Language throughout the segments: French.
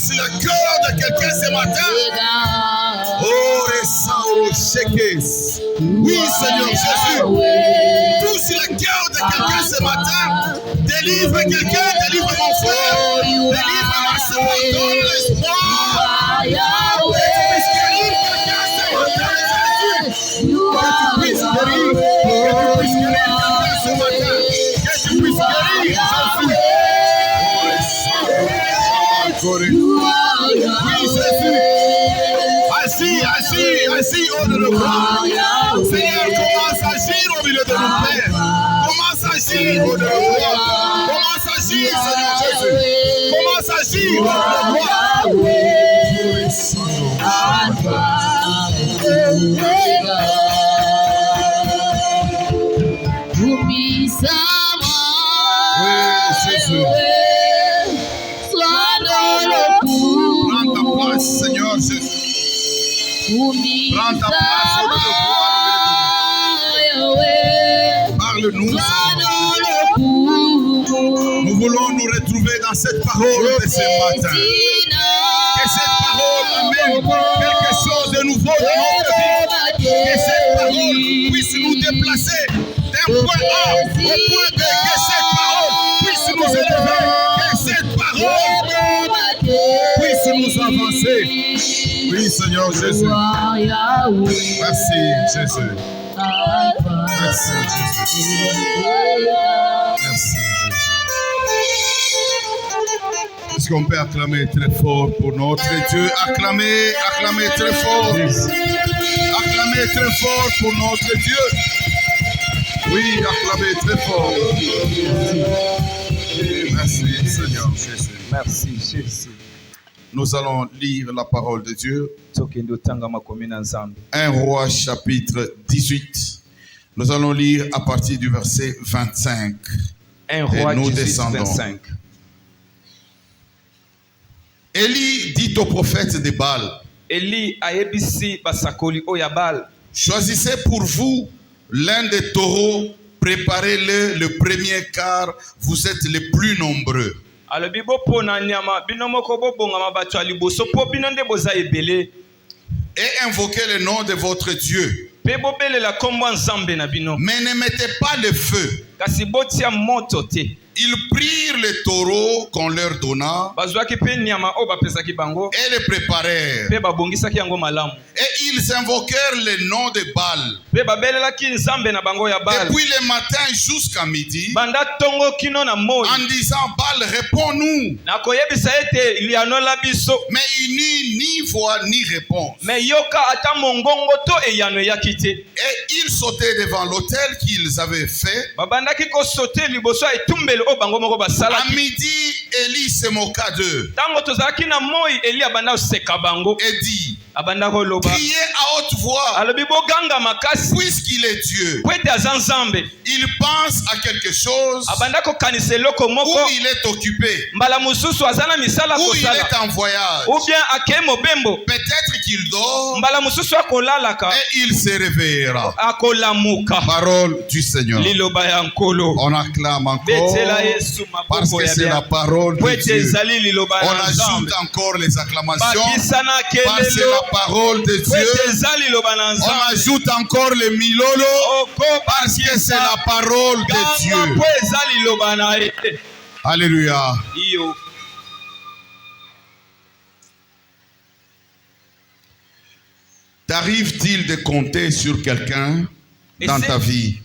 touche le cœur de quelqu'un ce matin. Oh, oui, Seigneur Jésus. Touche le cœur de quelqu'un ce matin. Délivre quelqu'un, délivre mon frère. Délivre ma soeur, donne l'espoir. Que tu puisses guérir quelqu'un ce matin, Jésus. Que tu puisses guérir quelqu'un ce matin. Que tu puisses guérir, Jésus. Oui, Jésus. Assis au de nos bras. Seigneur, commence à agir au milieu de nos pères. Commence à agir au de nos rois. Commence à agir, Seigneur Jésus. Commence à agir au de nos rois. Oui, Jésus. Prends ta place, Seigneur Jésus. Prends ta place au milieu de nous. Parle-nous, Seigneur. Nous voulons nous retrouver dans cette parole de ce matin. Que cette parole amène quelque chose de nouveau dans notre vie. Que cette parole puisse nous déplacer d'un point A au point B. Que cette parole puisse nous élever. Que cette parole puisse nous avancer. Oui, Seigneur Jésus. Merci, Jésus. Merci, Jésus. Merci, Jésus. Est-ce qu'on peut acclamer très fort pour notre Dieu? Acclamer très fort. Acclamer très fort pour notre Dieu. Oui, acclamer très fort. Merci, Seigneur Jésus. Merci, Jésus. Nous allons lire la parole de Dieu. 1 Roi chapitre 18. Nous allons lire à partir du verset 25. 1 Roi et nous 18, descendons. 25. Élie dit au prophète de Baal, choisissez pour vous l'un des taureaux, préparez-le le premier car vous êtes les plus nombreux. Et invoquez le nom de votre Dieu. Mais ne mettez pas le feu. Ils prirent les taureaux qu'on leur donna et les préparèrent. Et ils invoquèrent le nom de Baal. Depuis le matin jusqu'à midi, en disant Baal, réponds-nous. Mais il n'eut ni voix ni réponse. Et ils sautaient devant l'autel qu'ils avaient fait. À midi, Élie se moqua d'eux et dit, criez à haute voix, puisqu'il est Dieu. Il pense à quelque chose, ou il est occupé, ou il est en voyage. Peut-être qu'il dort et il se réveillera. Parole du Seigneur. On acclame encore parce que c'est la parole de Dieu. On ajoute encore les acclamations parce que c'est la parole de Dieu. On ajoute encore les milolo parce que c'est la parole de Dieu. Alléluia. T'arrive-t-il de compter sur quelqu'un dans ta vie?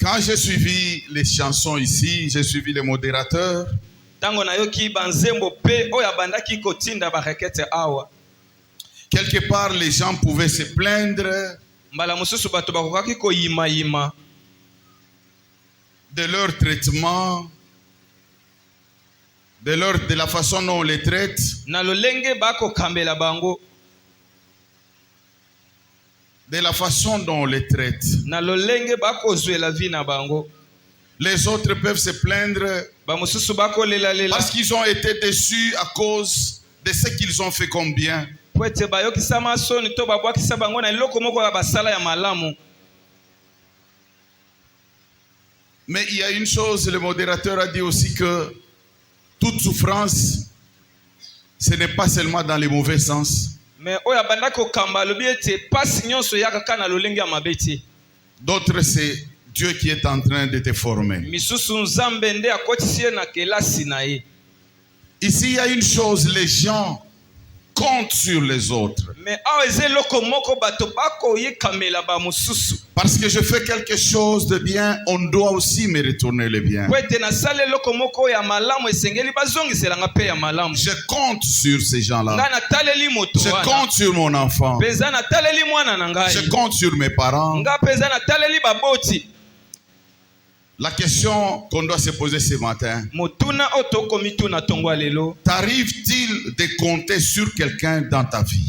Quand j'ai suivi les chansons ici, j'ai suivi les modérateurs. Quelque part, les gens pouvaient se plaindre de leur traitement, de la façon dont on les traite. De la façon dont on les traite. Les autres peuvent se plaindre parce qu'ils ont été déçus à cause de ce qu'ils ont fait comme bien. Mais il y a une chose, le modérateur a dit aussi que toute souffrance, ce n'est pas seulement dans les mauvais sens. D'autres, c'est Dieu qui est en train de te former. Ici, il y a une chose, les gens comptent sur les autres. Parce que je fais quelque chose de bien, on doit aussi me retourner le bien. Je compte sur ces gens-là. Je compte sur mon enfant. Je compte sur mes parents. La question qu'on doit se poser ce matin, t'arrive-t-il de compter sur quelqu'un dans ta vie?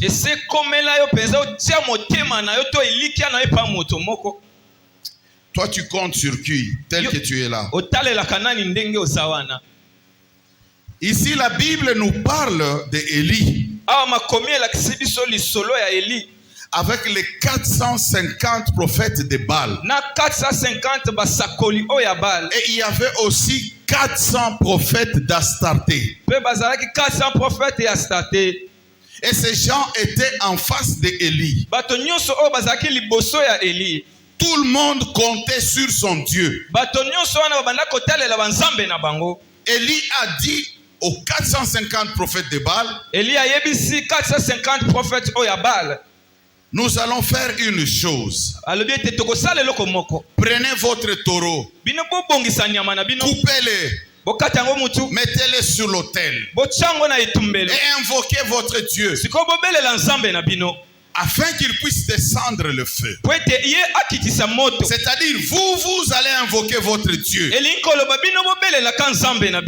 Toi, tu comptes sur qui, tel que tu es là? Ici, la Bible nous parle d'Élie. Avec les 450 prophètes de Baal. Et il y avait aussi 400 prophètes d'Astarté. Et ces gens étaient en face d'Élie. Tout le monde comptait sur son Dieu. Élie a dit aux 450 prophètes de Baal, nous allons faire une chose. Prenez votre taureau, coupez-le, mettez-le sur l'autel et invoquez votre Dieu afin qu'il puisse descendre le feu. C'est-à-dire, vous allez invoquer votre Dieu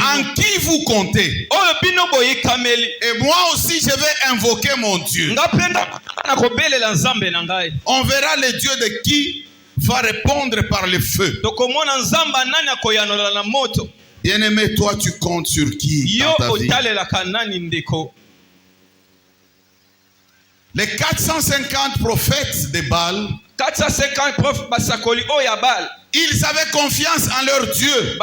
en qui vous comptez. Et moi aussi, je vais invoquer mon Dieu. On verra le Dieu de qui va répondre par le feu. Bien-aimé, toi, tu comptes sur qui dans ta vie? Les 450 prophètes de Baal, ils avaient confiance en leur Dieu.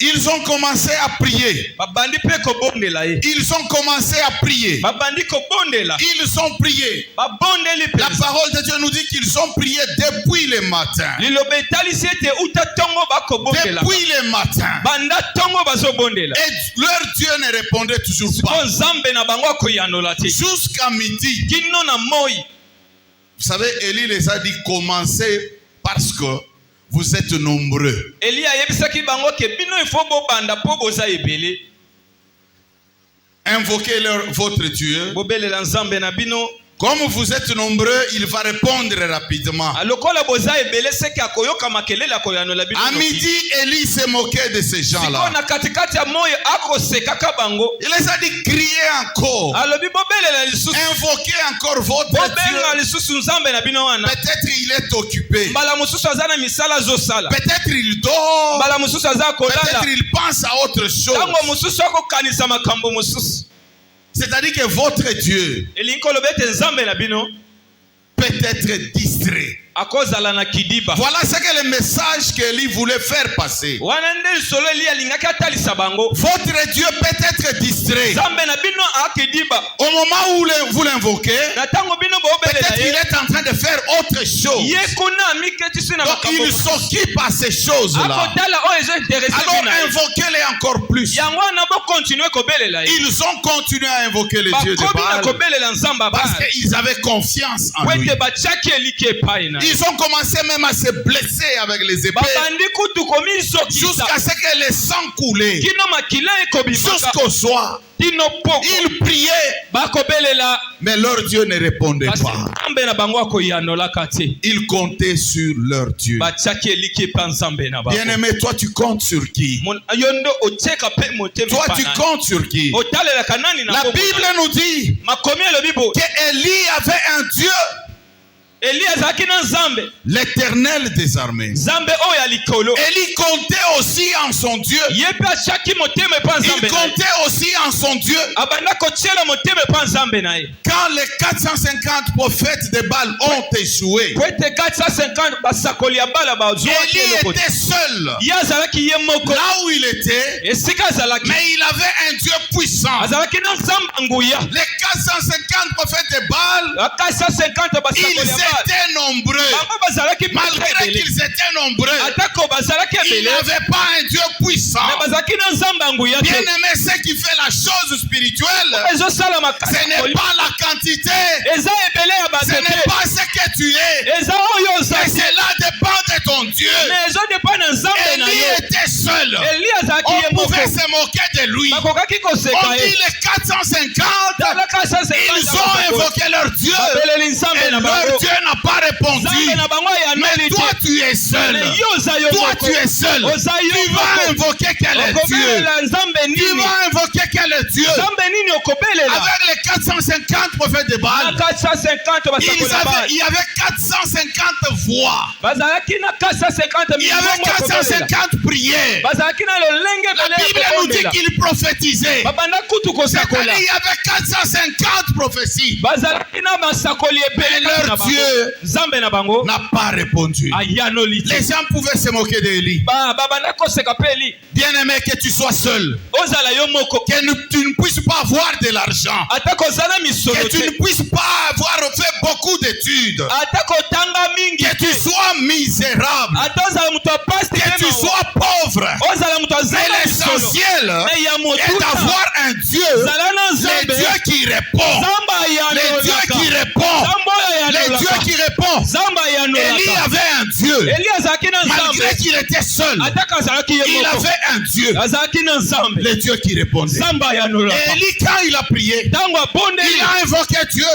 Ils ont commencé à prier. Ils ont commencé à prier. Ils ont prié. La parole de Dieu nous dit qu'ils ont prié depuis le matin. Depuis le matin. Et leur Dieu ne répondait toujours pas. Jusqu'à midi. Vous savez, Élie les a dit commencez parce que vous êtes nombreux. Invoquez votre Dieu. Comme vous êtes nombreux, il va répondre rapidement. À midi, Élie se moquait de ces gens-là. Il les a dit criez encore. Invoquez encore votre Dieu. Peut-être il est occupé. Peut-être il dort. Peut-être il pense à autre chose. C'est-à-dire que votre Dieu peut être distrait. Voilà ce que le message qu'Élie voulait faire passer. Votre Dieu peut être distrait. Au moment où vous l'invoquez, peut-être il est en train de faire autre chose. Donc il s'occupe à ces choses-là. Alors invoquez-les encore plus. Ils ont continué à invoquer le Dieu de Baal parce qu'ils avaient confiance en lui. Ils ont commencé même à se blesser avec les épées jusqu'à ce que le sang coulait. Jusqu'au soir, ils priaient, mais leur Dieu ne répondait pas. Ils comptaient sur leur Dieu. Bien-aimé, toi tu comptes sur qui? Toi tu comptes sur qui? La Bible nous dit qu'Élie avait un Dieu L'Éternel des armées. Élie comptait aussi en son Dieu. Il comptait aussi en son Dieu. Quand les 450 prophètes de Baal ont échoué, Élie était seul là où il était, mais il avait un Dieu puissant. Les 450 prophètes de Baal, ils étaient nombreux. Malgré qu'ils étaient nombreux, ils n'avaient pas un Dieu puissant. Bien aimé, ce qui fait la chose spirituelle, ce n'est pas la quantité, ce n'est pas ce que tu es, mais cela dépend de ton Dieu. Élie était seul. On pouvait se moquer de lui. On dit les 450, ils ont invoqué leur Dieu et leur Dieu n'a pas répondu. Mais toi tu es seul. Toi tu es seul. Tu vas invoquer quel Dieu? Tu vas invoquer quel Dieu? Avec les 450 prophètes de Baal, il y avait 450 voix. Il y avait 450 prières. La Bible nous dit qu'il prophétisait. C'est-à-dire il y avait 450 prophéties. Mais leur Dieu n'a pas répondu. Les gens pouvaient se moquer d'Élie. Bien aimé, que tu sois seul, que tu ne puisses pas avoir de l'argent, que tu ne puisses pas avoir fait beaucoup d'études, que tu sois misérable, que tu sois pauvre. Mais l'essentiel est d'avoir un Dieu, le Dieu qui répond, le Dieu qui répond, le Dieu qui répond. Élie avait un Dieu, malgré qu'il était seul, il avait un Dieu, le Dieu qui répondait. Et Élie, quand il a prié, il a invoqué Dieu.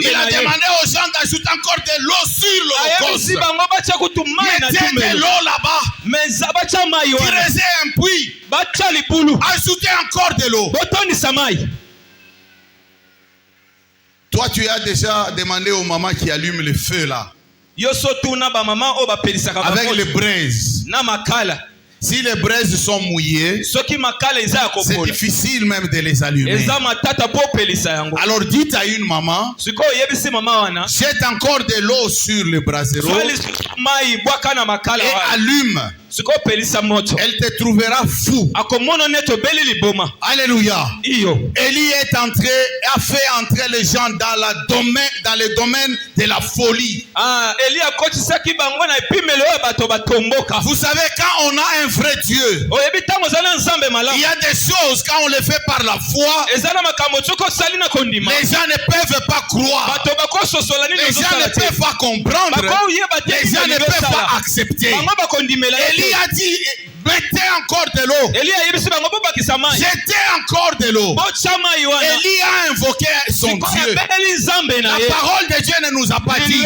Il a demandé aux gens d'ajouter encore de l'eau sur l'holocauste. Mettez de l'eau là-bas. Creusez un puits. Ajoutez encore de l'eau. Toi, tu as déjà demandé aux mamans qui allument le feu là, avec les braises. Si les braises sont mouillées, c'est difficile même de les allumer. Alors dites à une maman, jette encore de l'eau sur le brasero et allume. Elle te trouvera fou. Alléluia. Élie est entré, a fait entrer les gens dans le domaine de la folie. Vous savez, quand on a un vrai Dieu, il y a des choses, quand on les fait par la foi, les gens ne peuvent pas croire. Les gens ne peuvent pas comprendre. Les gens ne peuvent pas accepter. Élie a dit, mettez encore de l'eau. Jetez encore de l'eau. Élie a invoqué son Dieu. La parole de Dieu ne nous a pas dit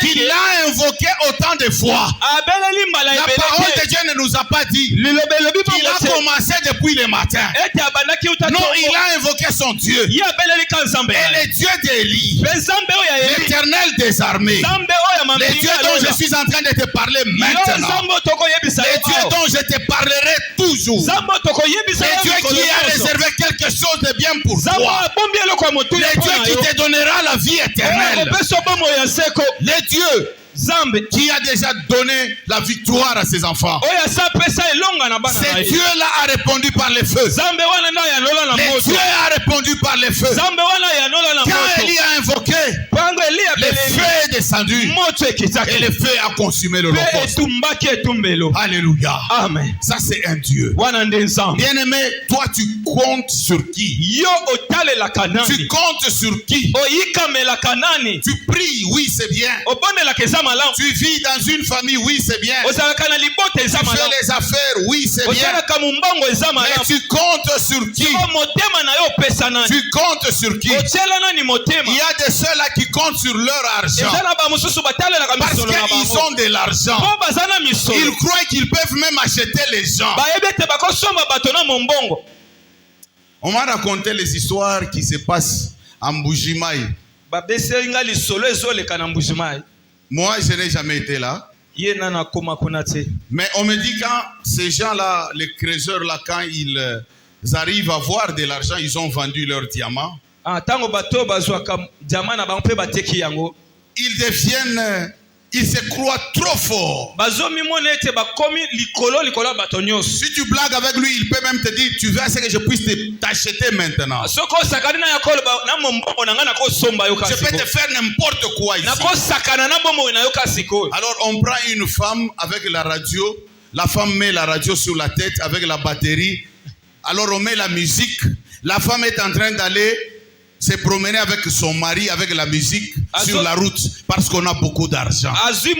qu'il l'a invoqué autant de fois. La parole de Dieu ne nous a pas dit qu'il a commencé depuis le matin. Non, il a invoqué son Dieu. Et le Dieu d'Élie, l'Éternel des armées, le Dieu dont je suis en train de te parler maintenant, le Dieu dont je te parlerai toujours, le Dieu qui a réservé quelque chose de bien pour toi, le Dieu qui te donnera la vie éternelle, le Dieu qui a déjà donné la victoire à ses enfants. Ce Dieu-là a répondu par le feu. Le Dieu a répondu par le feu. Quand Élie a invoqué, le feu est descendu et le feu a consumé l'holocauste. Alléluia. Amen. Ça c'est un Dieu. Bien aimé, toi tu comptes sur qui? Tu comptes sur qui? Tu pries, oui c'est bien. Tu vis dans une famille, oui c'est bien. Tu fais les affaires, oui c'est bien. Mais tu comptes sur qui? Tu comptes sur qui? Il y a des ceux là qui comptent sur leur argent. Parce qu'ils ont de l'argent. Ils croient qu'ils peuvent même acheter les gens. On m'a raconté les histoires qui se passent en Bujimaï. Moi, je n'ai jamais été là. Mais on me dit quand ces gens-là, les créateurs-là, quand ils arrivent à avoir de l'argent, ils ont vendu leurs diamants. Ils deviennent... Ils se croient trop forts. Si tu blagues avec lui, il peut même te dire, tu veux ce que je puisse t'acheter maintenant. Je peux te faire n'importe quoi ici. Alors on prend une femme avec la radio. La femme met la radio sur la tête avec la batterie. Alors on met la musique. La femme est en train d'aller se promener avec son mari, avec la musique sur la route, parce qu'on a beaucoup d'argent. Il y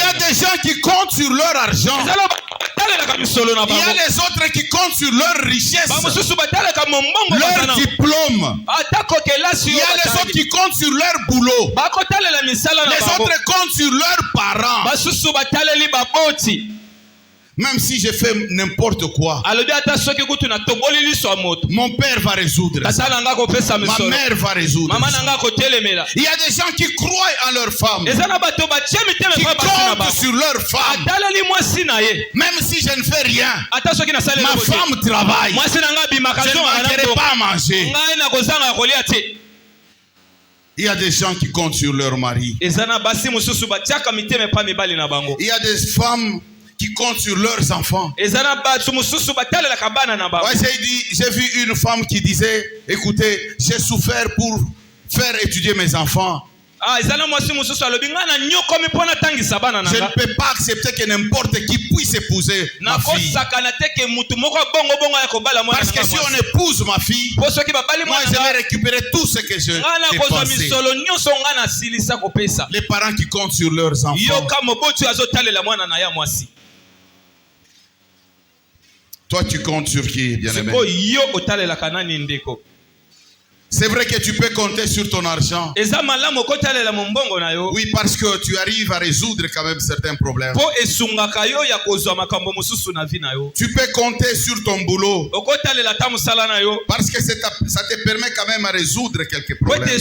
a des gens qui comptent sur leur argent. Il y a les autres qui comptent sur leur richesse, leur diplôme. Il y a les autres qui comptent sur leur boulot. Les autres comptent sur leurs parents. Même si je fais n'importe quoi, mon père va résoudre ça. Ma mère va résoudre ça. Il y a des gens qui croient en leur femme, qui comptent sur leur femme. Même si je ne fais rien, ma femme travaille. Je ne manquerai pas à manger. Il y a des gens qui comptent sur leur mari. Il y a des femmes qui comptent sur leurs enfants. Ouais, j'ai vu une femme qui disait, écoutez, j'ai souffert pour faire étudier mes enfants. Je ne peux pas accepter que n'importe qui puisse épouser ma fille. Parce que si on épouse ma fille, moi je vais récupérer tout ce que j'ai dépensé. Les parents qui comptent sur leurs enfants. Toi, tu comptes sur qui, bien-aimé? C'est vrai que tu peux compter sur ton argent. Oui, parce que tu arrives à résoudre quand même certains problèmes. Tu peux compter sur ton boulot. Parce que ça te permet quand même à résoudre quelques problèmes.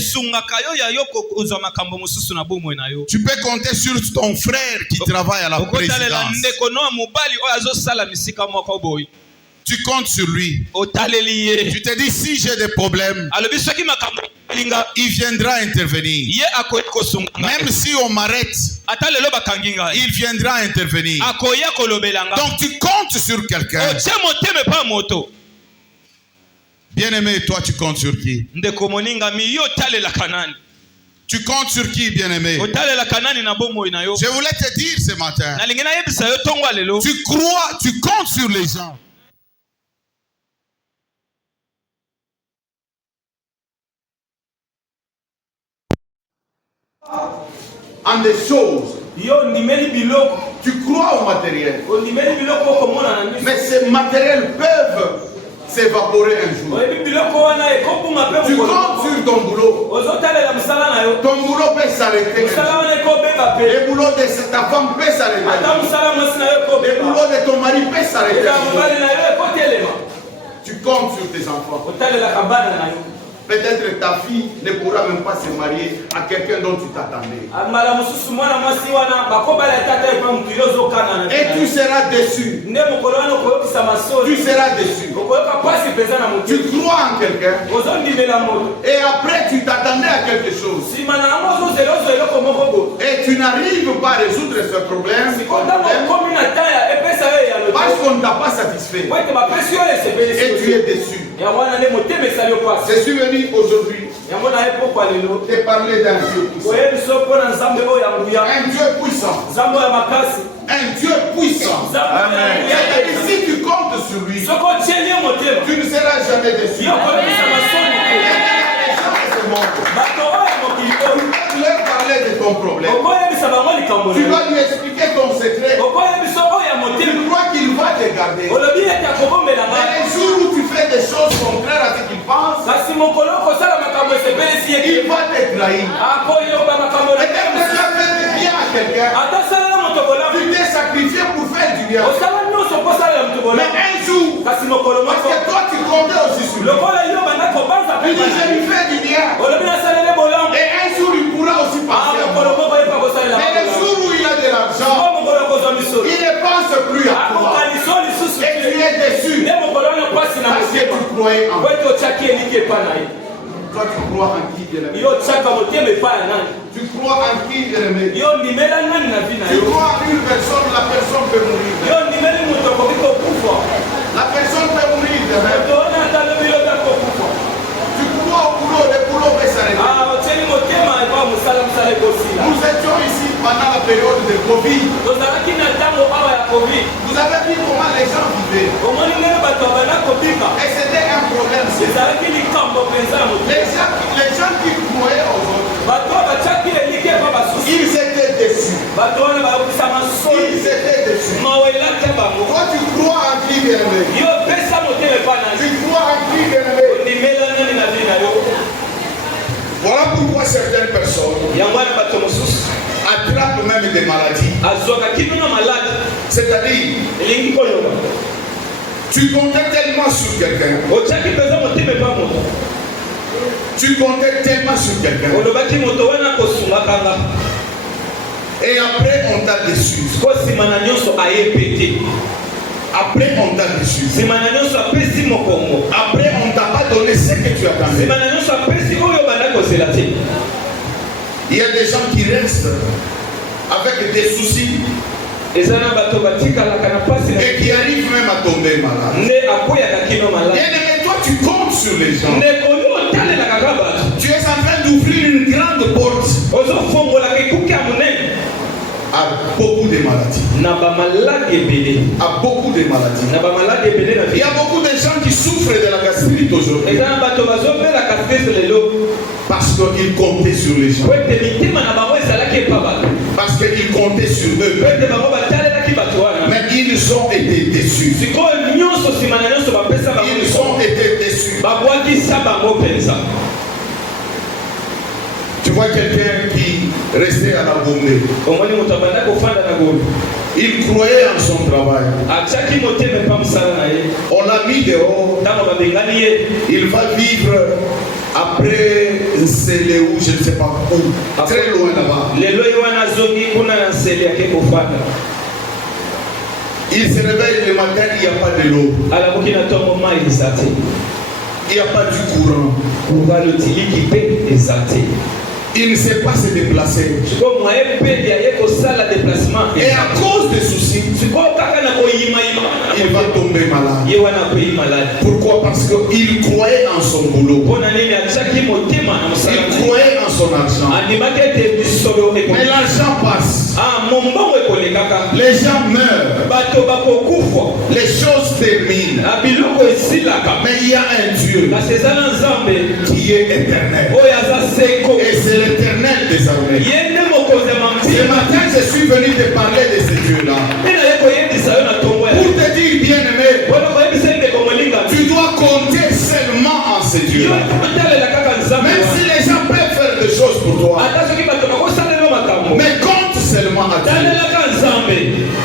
Tu peux compter sur ton frère qui travaille à la présidence. Tu comptes sur lui. Tu te dis, si j'ai des problèmes, il viendra intervenir. Même si on m'arrête, il viendra intervenir. Donc tu comptes sur quelqu'un. Bien-aimé, toi tu comptes sur qui? Tu comptes sur qui, bien-aimé? Je voulais te dire ce matin, tu crois, tu comptes sur les gens. En des choses. Tu crois au matériel. Mais ces matériels peuvent s'évaporer un jour. Tu comptes sur ton boulot. Ton boulot peut s'arrêter. Le boulot de ta femme peut s'arrêter. Le boulot de ton mari peut s'arrêter. Tu comptes sur tes enfants. Peut-être ta fille ne pourra même pas se marier à quelqu'un dont tu t'attendais. Et tu seras déçu. Tu seras déçu. Tu crois en quelqu'un. Et après tu t'attendais à quelque chose. Et tu n'arrives pas à résoudre ce problème. Parce qu'on ne t'a pas satisfait. Et tu es déçu. Je suis venu aujourd'hui te parler d'un Dieu puissant. Un Dieu puissant. Un Dieu puissant. Amen. Si tu comptes sur lui, tu ne seras jamais déçu. Tu vas leur parler de ton problème. Tu vas lui expliquer ton secret. Tu crois qu'il va te garder. Mais les jours où tu fais des choses contraires à ce qu'il pense, il va te trahir. Et même si tu as fait du bien à quelqu'un, tu t'es sacrifié pour faire du bien. Mais un jour, parce que toi tu comptais aussi sur lui. Il dit, je lui fais du bien. Et un jour, il pourra aussi passer. Mais le jour où il a de l'argent, il ne pense plus à toi. Et tu es déçu. Parce que tu croyais en lui. Toi, tu crois en qui de l'aimé? Tu crois en qui de l'aimé? Tu crois en une personne, la personne peut mourir. La personne peut mourir demain. Tu crois au boulot, le boulot peut s'arrêter. Nous étions ici pendant la période de Covid. Vous avez vu comment les gens vivaient. Et c'était un problème. Les gens qui croyaient aux autres, ils étaient déçus. Ils étaient déçus. Toi, tu crois en qui bien-aimé? Tu crois en qui bien-aimé? Voilà pourquoi certaines personnes attrapent même des maladies. C'est-à-dire, tu comptais tellement sur quelqu'un. Tu comptais tellement sur quelqu'un. Et après, on t'a déçu. Après, on t'a déçu. Après, on t'a pas donné ce que tu attendais. Il y a des gens qui restent avec des soucis et qui arrivent même à tomber malade. Bien-aimé, toi tu comptes sur les gens. Tu es en train d'ouvrir une grande porte à beaucoup de maladies. À beaucoup de maladies. Il y a beaucoup de gens qui souffrent de la gastrite aujourd'hui. Parce qu'ils comptaient sur les gens. Parce qu'ils comptaient sur eux. Mais ils ont été déçus. Ils ont été déçus. Tu vois quelqu'un qui restait à la Gombe. Il croyait en son travail. On l'a mis dehors. Il va vivre après Nsele ou je ne sais pas où. Très loin là-bas. Il se réveille le matin, il n'y a pas de l'eau. Il n'y a pas du courant. Il ne sait pas se déplacer. Et à cause des soucis, il va tomber malade. Pourquoi? Parce qu'il croyait en son boulot. Il croyait en son argent. Mais l'argent passe. Les gens meurent. Les choses terminent. Mais il y a un Dieu qui est éternel. Et c'est l'éternel désormais. Ce matin, je suis venu te parler de ce Dieu-là. Pour te dire, bien-aimé, tu dois compter seulement en ce Dieu-là. Même si les gens peuvent faire des choses pour toi, mais compte seulement à Dieu.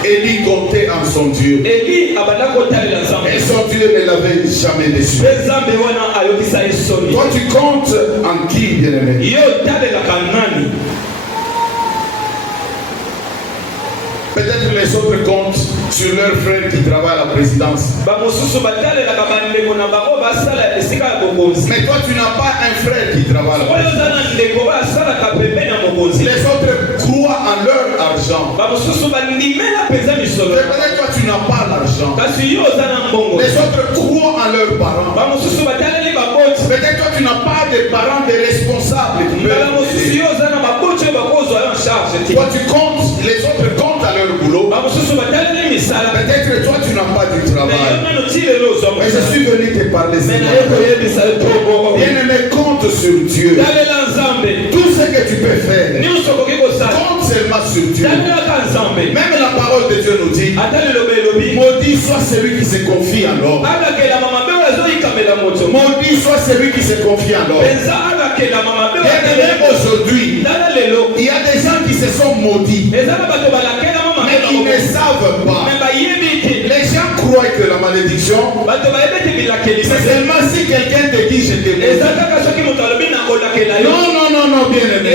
Élie comptait en son Dieu. Et son Dieu ne l'avait jamais déçu. Toi, tu comptes en qui, bien-aimé? Peut-être les autres comptent sur leur frère qui travaille à la présidence. Mais toi, tu n'as pas un frère qui travaille à la présidence. Les autres croient en leur argent. Peut-être toi, tu n'as pas l'argent. Les autres croient en leurs parents. Peut-être toi, tu n'as pas de parents, des responsables. Toi, tu comptes, les autres comptent à leur boulot. Peut-être que toi, tu n'as pas du travail. Mais je suis venu te parler. Bien-aimé, compte sur Dieu. Tout ce que tu peux faire, compte seulement sur Dieu. Même la parole de Dieu nous dit, maudit soit celui qui se confie en l'homme. Maudit soit celui qui se confie en l'homme. Bien-aimé, aujourd'hui, il y a des gens qui se sont maudits, mais ils ne savent pas. Les gens te dit je te maudis. Non, bien aimé.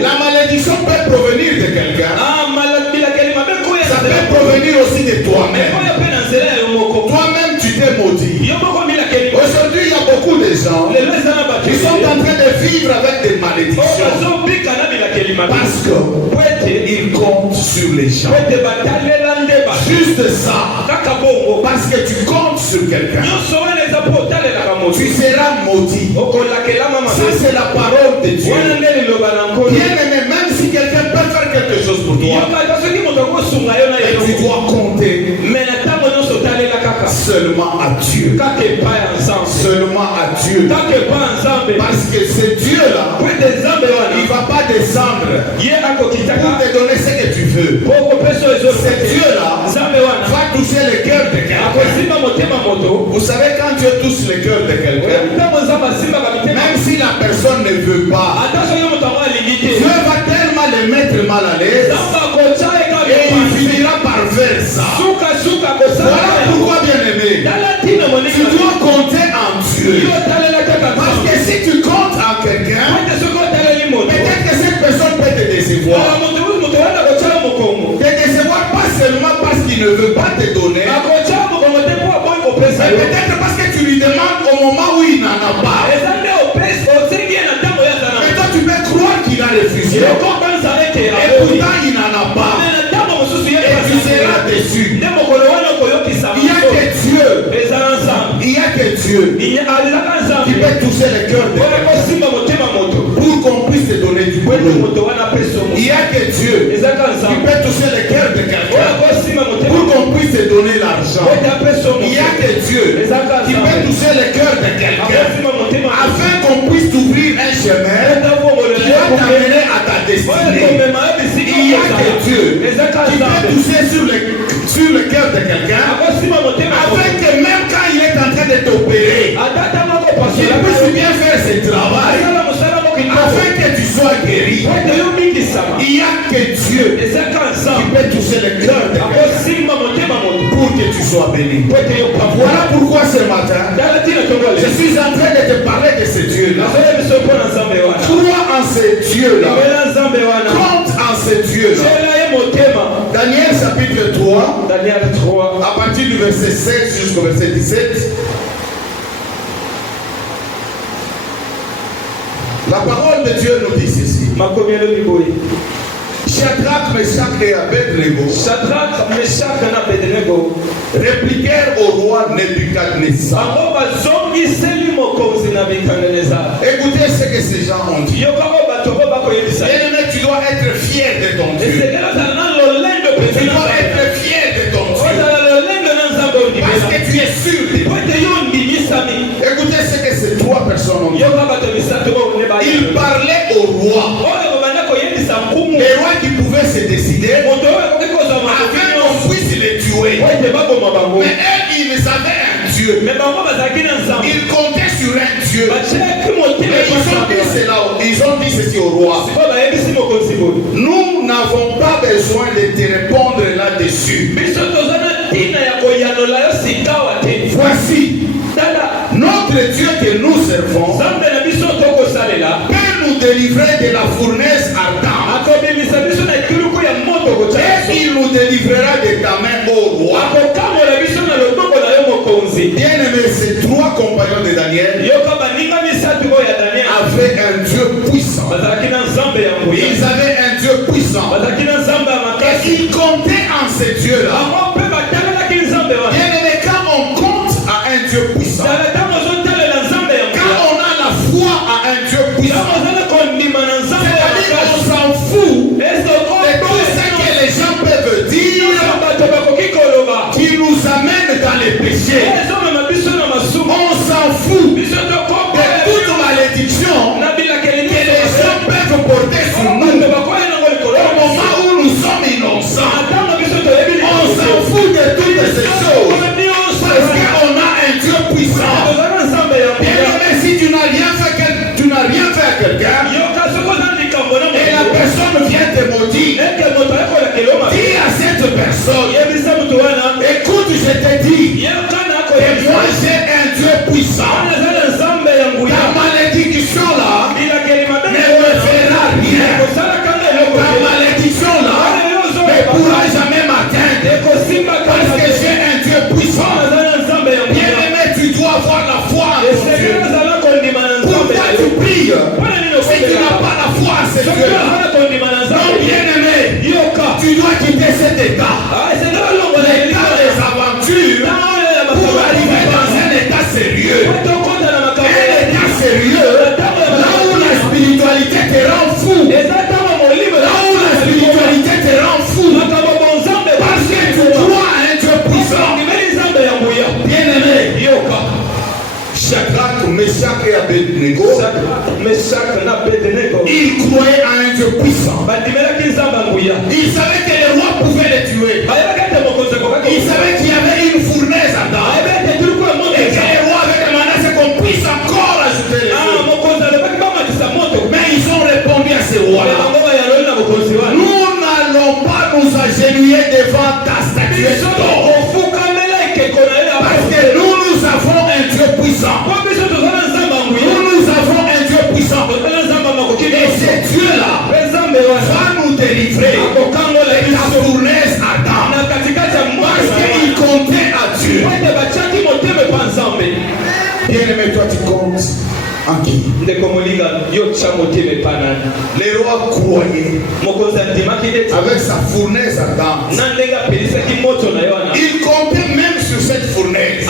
La malédiction peut provenir de quelqu'un. Ça peut provenir aussi de toi-même. Toi-même, tu t'es maudit. Aujourd'hui, il y a beaucoup de gens qui sont en train de vivre avec des malédictions parce qu'ils comptent sur les gens. Juste ça. Parce que tu comptes sur quelqu'un, tu seras maudit. Ça, c'est la parole de Dieu. Bien aimé, même si quelqu'un peut faire quelque chose pour toi, mais tu dois compter seulement à Dieu. Seulement à Dieu. Parce que ce Dieu-là, il ne va pas descendre pour te donner ce que tu veux. Ce Dieu-là va toucher le cœur de quelqu'un. Vous savez, quand Dieu touche le cœur de quelqu'un, même si la personne ne veut pas, Dieu va tellement le mettre mal à l'aise et il finira par faire ça. Voilà pourquoi, bien aimé, tu dois compter en Dieu. Parce que si tu comptes en quelqu'un, peut-être que cette personne peut te décevoir. Te décevoir pas seulement parce qu'il ne veut pas te donner, mais peut-être parce que tu lui demandes au moment où il n'en a pas. Et toi tu peux croire qu'il a refusé. Et pourtant il n'en a pas. Et tu seras déçu. Il n'y a que Dieu. Il n'y a que Dieu qui peut toucher le cœur de quelqu'un pour qu'on puisse te donner du boulot. Il n'y a que Dieu qui peut toucher le cœur de quelqu'un pour qu'on puisse te donner l'argent. Il n'y a que Dieu qui peut toucher le cœur de quelqu'un afin qu'on puisse t'ouvrir un chemin qui va t'amener à ta destinée. Il n'y a que Dieu qui peut toucher sur le cœur de quelqu'un afin que même quand il est en train de t'opérer, qu'il puisse bien faire ce travail afin que tu sois guéri. Il n'y a que Dieu qui peut toucher le cœur de quelqu'un pour que tu sois béni. Voilà pourquoi ce matin je suis en train de te parler de ce Dieu-là. Crois en ce Dieu-là. Compte en ce Dieu-là. Daniel chapitre 3, à partir du verset 16 jusqu'au verset 17. La parole de Dieu nous dit ceci. Shadrach, Meshach et Abednego répliquèrent au roi Nebuchadnezzar. Écoutez ce que ces gens ont dit. Bien-aimé, tu dois être fier de ton Dieu. Tu dois être fier de ton Dieu. Parce que tu es sûr. Écoutez ce que ces trois personnes ont dit. Ils parlaient au roi. Les rois qui pouvaient se décider afin qu'on puisse les tuer. Mais eux, ils avaient un Dieu. Ils comptaient sur un Dieu. Et ils ont dit ceci au roi. Nous n'avons pas besoin de te répondre là-dessus. Voici notre Dieu que nous servons peut nous délivrer de la fournaise ardente. Et il nous délivrera de ta main, ô roi. Bien aimé, ces trois compagnons de Daniel avaient un Dieu puissant. Ils avaient un Dieu puissant. Et ils comptaient en ce Dieu-là. Bien aimé, quand on compte à un Dieu puissant, quand on a la foi à un Dieu puissant, c'est-à-dire qu'on s'en fout de tout ce que les gens peuvent dire qui nous amène dans les péchés. On s'en fout de toute malédiction que les gens peuvent porter sur nous au moment où nous sommes innocents. On s'en fout de toutes ces choses parce qu'on a un Dieu puissant. Bien-aimé, si tu n'as rien fait à quelqu'un et la personne vient te maudire, dis à cette personne, écoute, je te dis, sexuel-là. Non, bien-aimé, tu dois quitter cet état. L'état des aventures pour arriver dans un état sérieux. Un état sérieux, là où la spiritualité te rend fou. Là où la spiritualité te rend fou. Parce que tu crois à un Dieu puissant. Bien-aimé, Shadrach, Meshach et Abednego, ils croyaient à un Dieu puissant. Ils savaient que le roi pouvait les tuer. Ils savaient qu'il y avait une fournaise à dedans. Et que le roi avait demandé à ce qu'on puisse encore ajouter les feux. Mais ils ont répondu à ce roi-là. Nous n'allons pas nous agenouiller devant ta statuette d'or. Parce que nous avons un Dieu puissant. Nous avons un Dieu puissant. Et ce Dieu-là va nous délivrer de la fournaise Adam. Parce qu'il comptait à Dieu. Bien-aimé, toi tu comptes en qui? Les rois croyaient avec sa fournaise Adam. Il comptait même sur cette fournaise.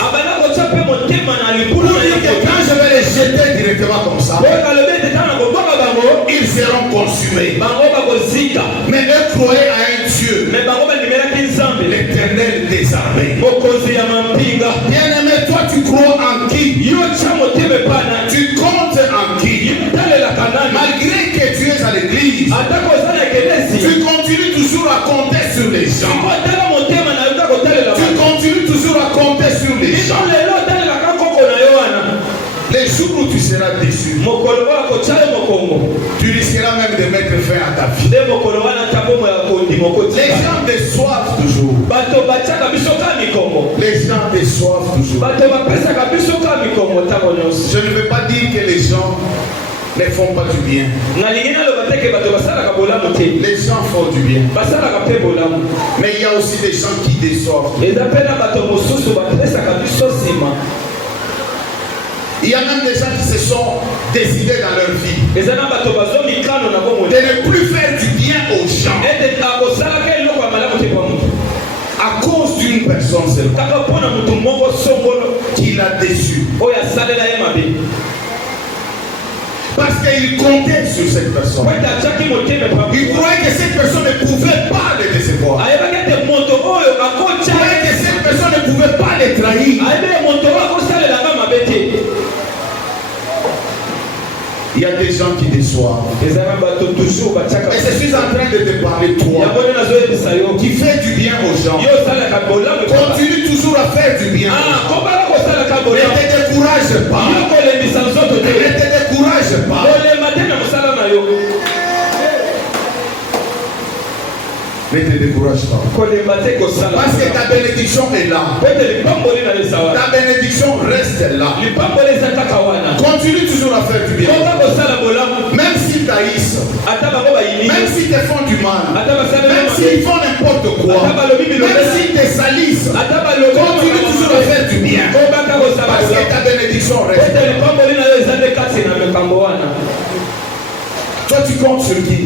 Pour dire que quand je vais les jeter directement comme ça, ils seront consumés. Mais eux croyaient à un Dieu, l'Éternel des armées. Bien-aimé, toi tu crois en qui? Tu comptes en qui? Malgré que tu es à l'église, tu continues toujours à compter sur les gens. Tu continues toujours à compter sur les gens. Les jours où tu seras déçu, tu risqueras même de mettre fin à ta vie. Les gens déçoivent toujours. Les gens déçoivent toujours. Je ne veux pas dire que les gens ne font pas du bien. Les gens font du bien. Mais il y a aussi des gens qui déçoivent. Il y a même des gens qui se sont décidés dans leur vie de ne plus faire du bien aux gens à cause d'une personne seulement qui l'a déçu. Parce qu'il comptait sur cette personne. Il croyait que cette personne ne pouvait pas le décevoir. Il croyait que cette personne ne pouvait pas le trahir. Il y a des gens qui déçoivent. Et je suis en train de te parler toi qui fais du bien aux gens. Continue toujours à faire du bien. Ne te décourage pas. Ne te décourage pas. Ne te décourage pas. Parce que ta bénédiction est là. Ta bénédiction reste là. Continue toujours à faire du bien. Même s'ils taillissent, même s'ils te font du mal, même s'ils font n'importe quoi, même s'ils te salissent, continue toujours à faire du bien. Parce que ta bénédiction reste là. Toi tu comptes sur qui?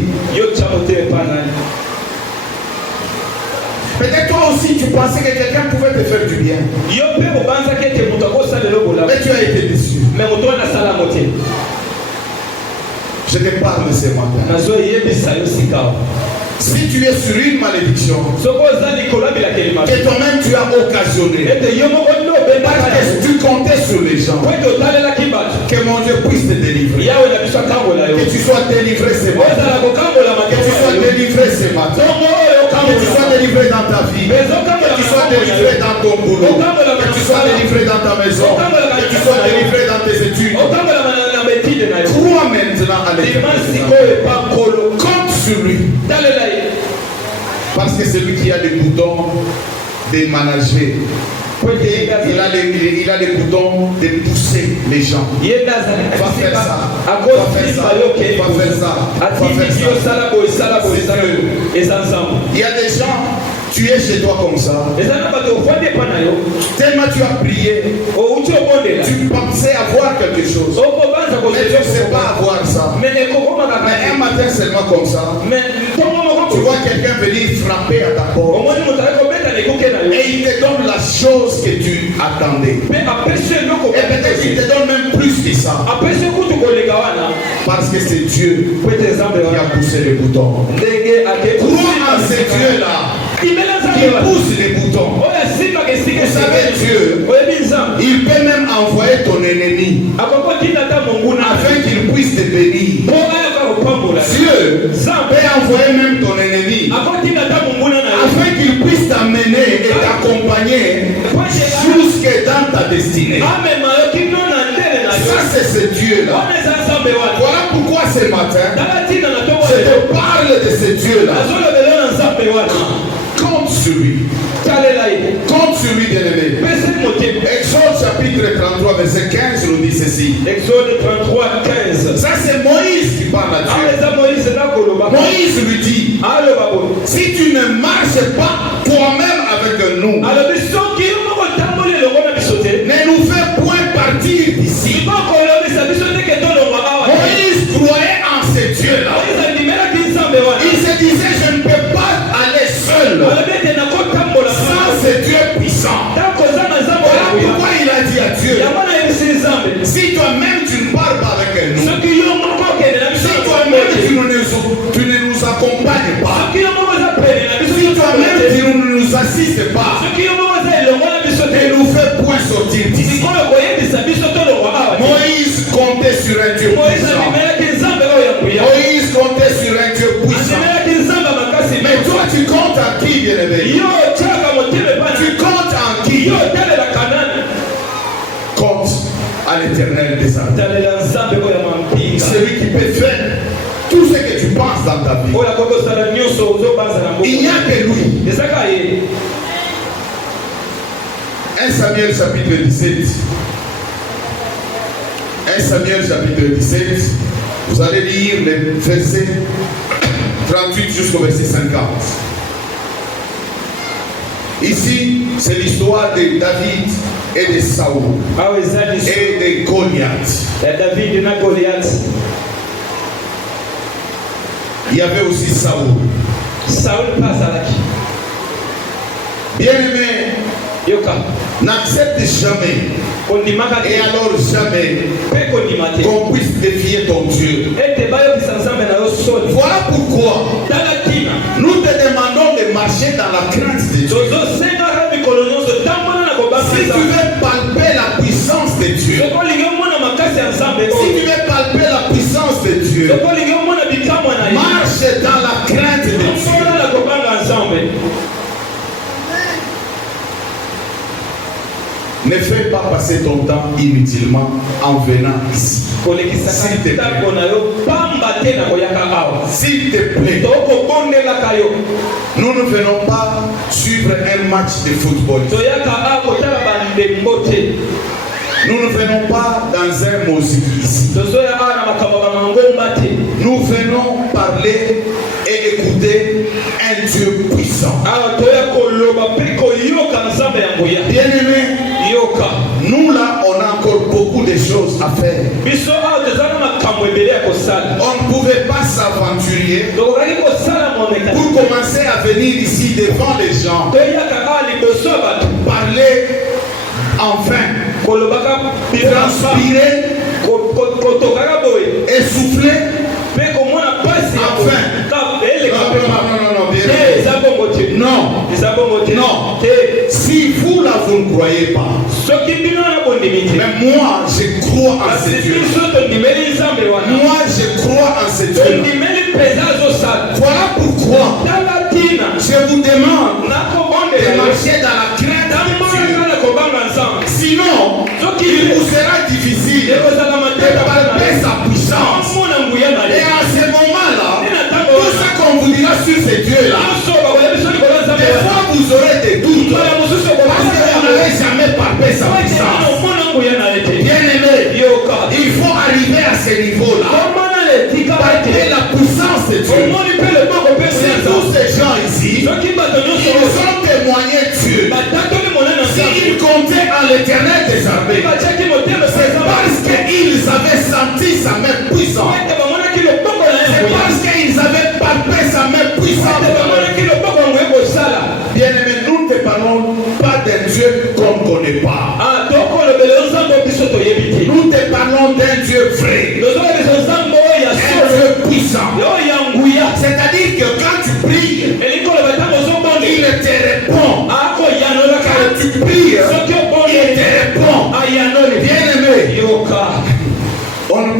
Peut-être toi aussi tu pensais que quelqu'un pouvait te faire du bien. Mais tu as été déçu. Je te parle ce matin. Si tu es sur une malédiction que toi-même tu as occasionné, parce que tu comptais sur les gens, que mon Dieu puisse te délivrer, que tu sois délivré ce matin, que tu sois délivré ce matin, que tu sois délivré dans ta vie, que tu sois délivré dans ton boulot, que tu sois délivré dans ta maison, que tu sois délivré dans tes études. Crois maintenant à l'Éternel. Compte sur lui. Parce que c'est lui qui a les boutons de manager. Il a les boutons de pousser les gens. Va faire ça. Va faire ça. Va faire ça. Il y a des gens, tu es chez toi comme ça. Tellement tu as prié, tu pensais avoir quelque chose. Mais tu ne sais pas avoir ça. Mais un matin seulement comme ça, tu vois quelqu'un venir frapper à ta porte et il te donne la chose que tu attendais. Et peut-être qu'il te donne même plus que ça. Parce que c'est Dieu qui a poussé le bouton. Crois en ce Dieu-là qui pousse les boutons. Vous savez, Dieu, il peut même envoyer ton ennemi afin qu'il puisse te bénir. Dieu peut envoyer même ton ennemi afin qu'il puisse t'amener et t'accompagner jusque dans ta destinée. Ça, c'est ce Dieu-là. Voilà pourquoi ce matin, je te parle de ce Dieu-là. Compte sur lui. Compte sur lui, bien-aimé. Exode chapitre 33, verset 15 nous dit ceci. Exode 33, 15. Ça, c'est Moïse qui parle à Dieu. Moïse lui dit, si tu ne marches pas toi-même avec nous, ne nous fais point partir d'ici. Moïse croyait en ce Dieu-là. Il se disait, je ne peux pas aller seul sans ce Dieu puissant. Voilà pourquoi il a dit à Dieu, si toi-même tu ne parles pas avec nous, si toi-même tu ne nous accompagnes pas, si toi-même tu ne nous assistes pas, ne nous fais point sortir d'ici. Moïse comptait sur un Dieu puissant. Moïse comptait sur un Dieu puissant. Mais toi tu comptes en qui, bien-aimé? Tu comptes en qui? Compte à l'Éternel des armées. Celui qui peut faire tout ce que tu penses dans ta vie. Il n'y a que lui. 1 Samuel chapitre 17. 1 Samuel chapitre 17. Vous allez lire les versets 38 jusqu'au verset 50. Ici, c'est l'histoire de David et de Saoul et de Goliath. Il y avait aussi Saoul. Bien-aimé, n'accepte jamais et alors jamais qu'on puisse défier ton Dieu. Voilà pourquoi nous te demandons de marcher dans la crainte de Dieu. Si tu veux palper la puissance de Dieu, si tu veux palper la puissance de Dieu, marche dans la crainte de Dieu. Ne fais pas passer ton temps inutilement en venant ici. S'il te plaît. S'il te plaît. Nous ne venons pas suivre un match de football. Nous ne venons pas dans un musique ici. Nous venons parler et écouter un Dieu puissant. Bien-aimé, nous là, on a encore beaucoup de choses à faire. On ne pouvait pas s'aventurer pour commencer à venir ici devant les gens, parler enfin, transpirer, essouffler, enfin. Non. Si vous là vous ne croyez pas, mais moi je crois en ce Dieu. Moi je crois en ce Dieu. Voilà pourquoi je vous demande de marcher dans la crainte de Dieu. Sinon, il vous sera difficile de palper sa puissance. Et à ce moment-là, tout ce qu'on vous dira sur ce Dieu-là, des fois vous aurez des doutes parce que vous n'avez jamais palpé sa puissance. Bien-aimé, il faut arriver à ce niveau-là. Palper la puissance de Dieu. C'est tous ces gens ici, ils ont témoigné Dieu. S'ils comptaient en l'Éternel des armées, c'est parce qu'ils avaient senti sa main puissante. C'est parce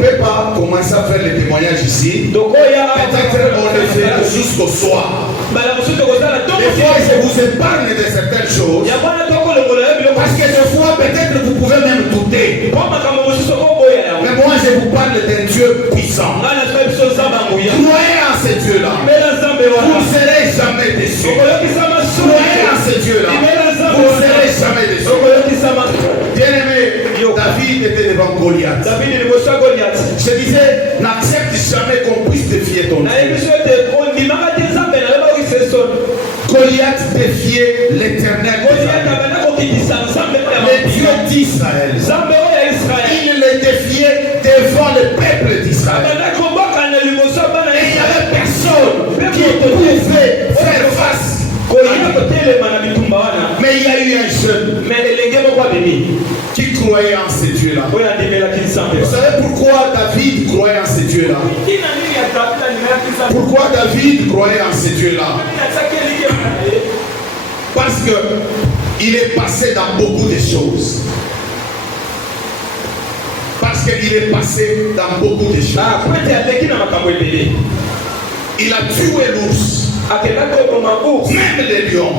peut pas commencer à faire les témoignages ici. Peut-être on les fait jusqu'au soir. Des fois, je vous épargne de certaines choses. Parce que des fois, peut-être vous pouvez même douter. Mais moi, je vous parle d'un Dieu puissant. Croyez en ce Dieu-là. Vous ne serez jamais déçus. Croyez en ce Dieu-là. Vous ne serez jamais déçus. Bien-aimé, David était devant Goliath. Je disais, n'accepte jamais qu'on puisse défier ton Dieu. Goliath défiait l'Éternel. Le Dieu d'Israël. Il le défiait devant le peuple d'Israël. Et il n'y avait personne qui pouvait faire face. Mais il y a eu un jeune qui croyait en ce Dieu-là. Vous savez pourquoi David croyait en ce Dieu-là? Pourquoi David croyait en ce Dieu-là? Parce qu'il est passé dans beaucoup de choses. Parce qu'il est passé dans beaucoup de choses. Il a tué l'ours. Même les lions.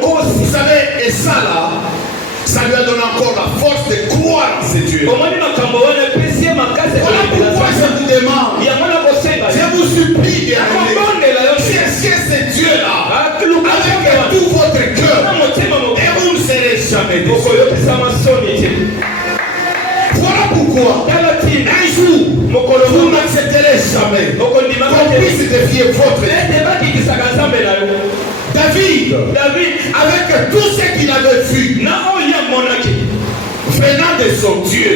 Vous savez, et ça là, ça lui a donné encore la force de croire en ce Dieu. Voilà pourquoi je vous demande, je vous supplie, cherchez ce Dieu-là avec tout votre cœur et vous ne serez jamais déçus. Voilà pourquoi un jour vous n'accepterez jamais qu'on puisse défier votre Dieu. David, avec tout ce qu'il avait vu venant de son Dieu,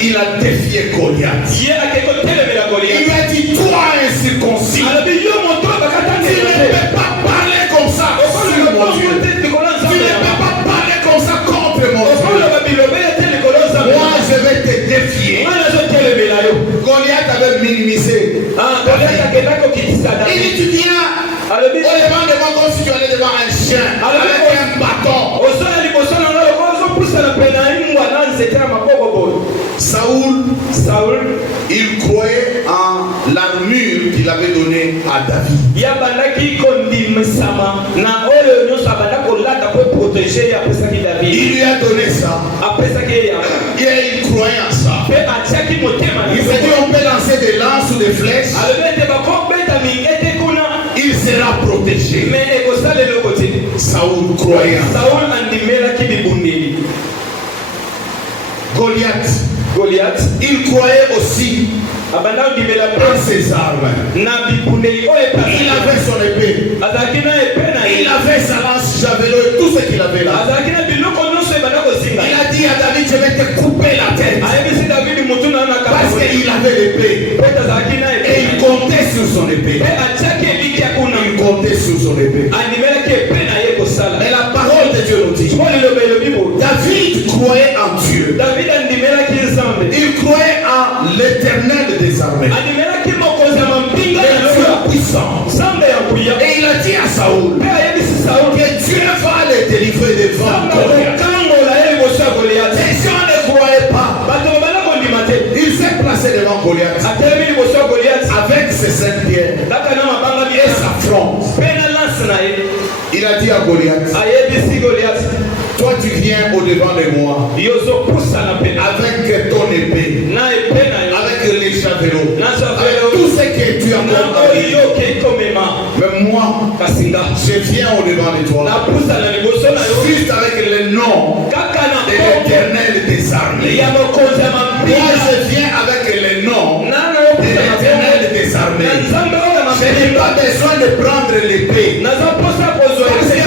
il a défié Goliath. Il lui a dit, toi incirconcis, tu ne peux pas parler comme ça sur mon Dieu. Tu ne peux pas parler comme ça contre mon Dieu. Moi je vais te défier. Goliath avait minimisé. Il dit, tu viens au devant de moi comme si tu allais devant un chien avec un bâton. Saoul, il croyait en l'armure qu'il avait donnée à David. Il lui a donné ça. Et il croyait en ça. Il s'est dit, on peut lancer des lances ou des flèches. Il sera protégé. Saoul croyait en ça. Goliath, il croyait aussi en ses armes. Il avait son épée. Il avait sa lance javelot et tout ce qu'il avait là. Il a dit à David, je vais te couper la tête. Parce qu'il avait l'épée. Et il comptait sur son épée. Il comptait sur son épée. Mais la parole de Dieu nous dit, David croyait en Dieu. Il croyait en l'Éternel des armées. Le Dieu puissant. Et il a dit à Saoul que Dieu va le délivrer devant Goliath. Les gens ne croyaient pas. Il s'est placé devant Goliath avec ses 5 pierres et sa fronde. Il a dit à Goliath, toi tu viens au devant de moi avec ton épée, avec les javelots, avec tout ce que tu as montré. Mais moi, je viens au devant de toi juste avec le nom de l'Éternel des armées. Moi je viens avec le nom de l'Éternel des armées. Je n'ai pas besoin de prendre l'épée. Parce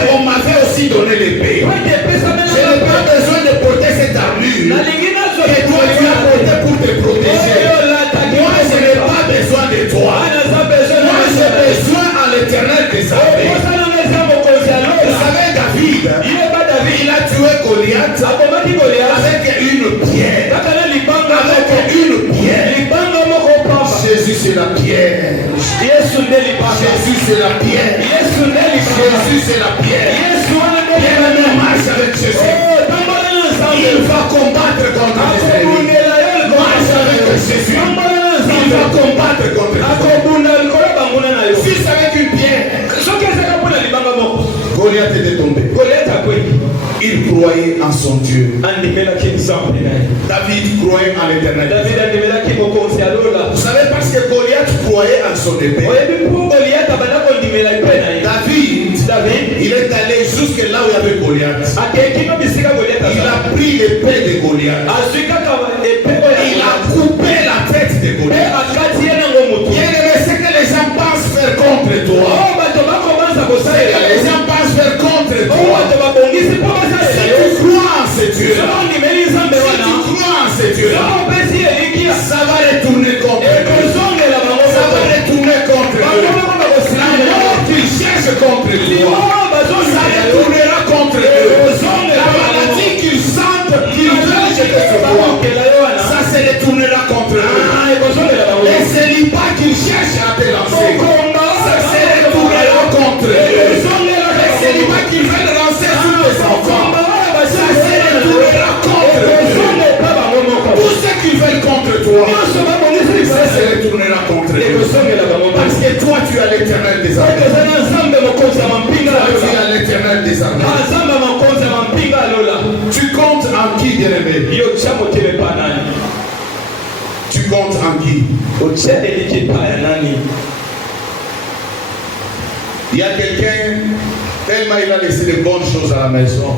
qu'on m'avait aussi donné l'épée. Je n'ai pas besoin de porter cette armure que toi tu as porté pour te protéger. Moi je n'ai pas besoin de toi. Moi j'ai besoin à l'Éternel des armées. Vous savez David, il a tué Goliath avec une pierre. Avec une pierre. Jésus c'est la pierre. Jésus c'est la pierre. Jésus c'est la pierre. Bien-aimé, marche avec Jésus. Il va combattre contre les ennemis. Marche Jésus, il va combattre contre toi. Fils avec une pierre. Goliath était tombé. Il croyait en son Dieu. David croyait en l'Éternel. Vous savez, parce que Goliath croyait en son épée. David, il est allé jusque là où il y avait Goliath. Il a pris l'épée de Goliath. Il a coupé la tête de Goliath. Bien-aimé, c'est que les gens pensent faire contre toi. C'est que les gens pensent faire contre toi. Si tu crois en ce Dieu, ça va retourner contre eux. Ça va retourner contre eux. La mort qu'ils cherchent contre toi, ça retournera contre eux. La maladie qu'ils sentent, qu'ils veulent jeter sur toi, ça se retournera contre eux. Les célibats qu'ils cherchent à te lancer, ça se retournera contre eux. Les célibats qu'ils veulent lancer sur tes enfants, ça se retournera contre eux. Tous ceux qui veulent contre toi, ça se retournera contre eux. Parce que toi tu as l'Éternel des armées. Tu as l'Éternel des armées. Tu comptes en qui, bien-aimé? Tu comptes en qui? Il y a quelqu'un, tellement il a laissé de bonnes choses à la maison,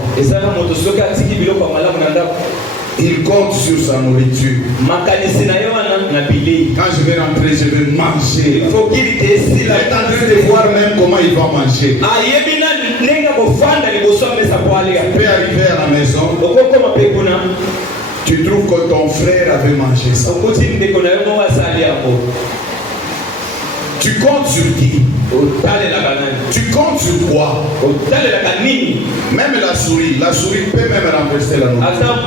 il compte sur sa nourriture. Quand je vais rentrer, je vais manger. Il est en train de voir même comment il va manger. Tu peux arriver à la maison, tu trouves que ton frère avait mangé ça. Tu comptes sur qui? Tu comptes sur quoi? Même la souris peut même renverser la nourriture.